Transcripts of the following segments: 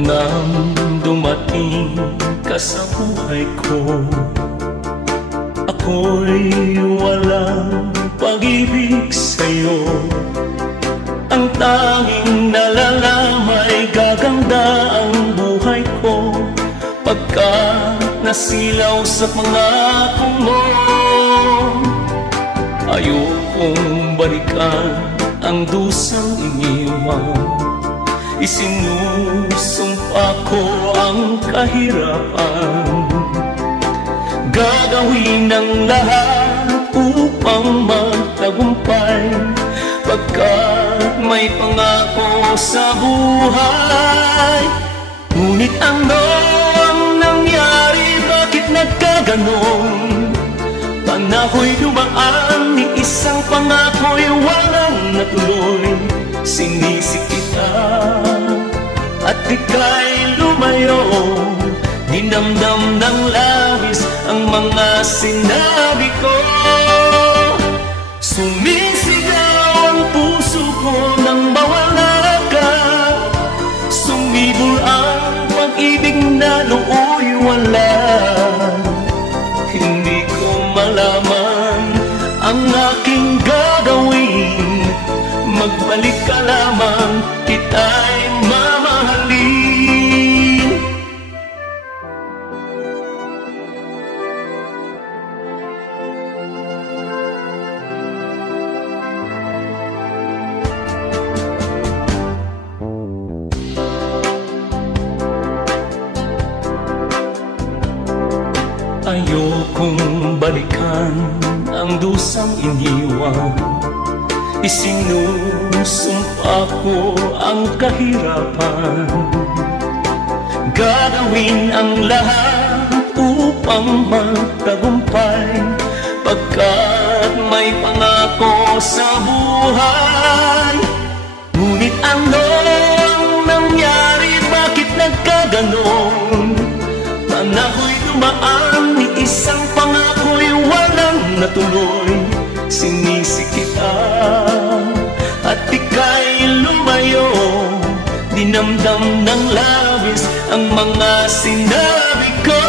Nang dumating ka sa buhay ko, ako'y walang pag-ibig sa'yo. Ang tanging nalalamay gaganda ang buhay ko pagka nasilaw sa pangako mo. Ayokong balikan ang dusang iniwan, isinusumpa ko ang kahirapan. Gagawin ang lahat upang magtagumpay pagkat may pangako sa buhay. Ngunit ano ang nangyari? Bakit nagkaganon? Panaho'y dumaan, ni isang pangako'y walang natuloy. Sinisi kita at ika'y lumayo, dinamdam ng labis ang mga sinabi ko. Sumisigaw ang puso ko nang mawala ka, sumibol ang pag-ibig na nooy wala. Hindi ko malaman ang aking gagawin, magbalik ka lamang, kita'y mamahalin. Ayokong balikan ang dusang iniwan, isinusumpa ko ang kahirapan. Gagawin ang lahat upang magtagumpay pagkat may pangako sa buhay. Ngunit ano ang nangyari? Bakit nagkaganon? Panaho'y dumaan, ni isang pangako'y walang natuloy. Sinisi kita at ika'y lumayo, dinamdam ng labis ang mga sinabi ko.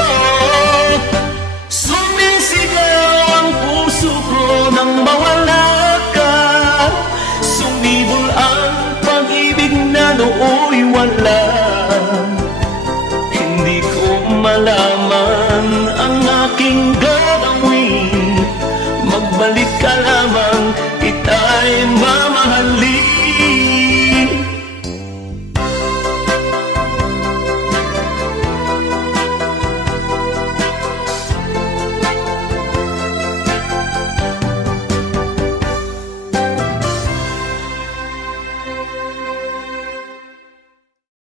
Sumisigaw ang puso ko nang mawala ka, sumibol ang pag-ibig na nooy wala. Hindi ko malaman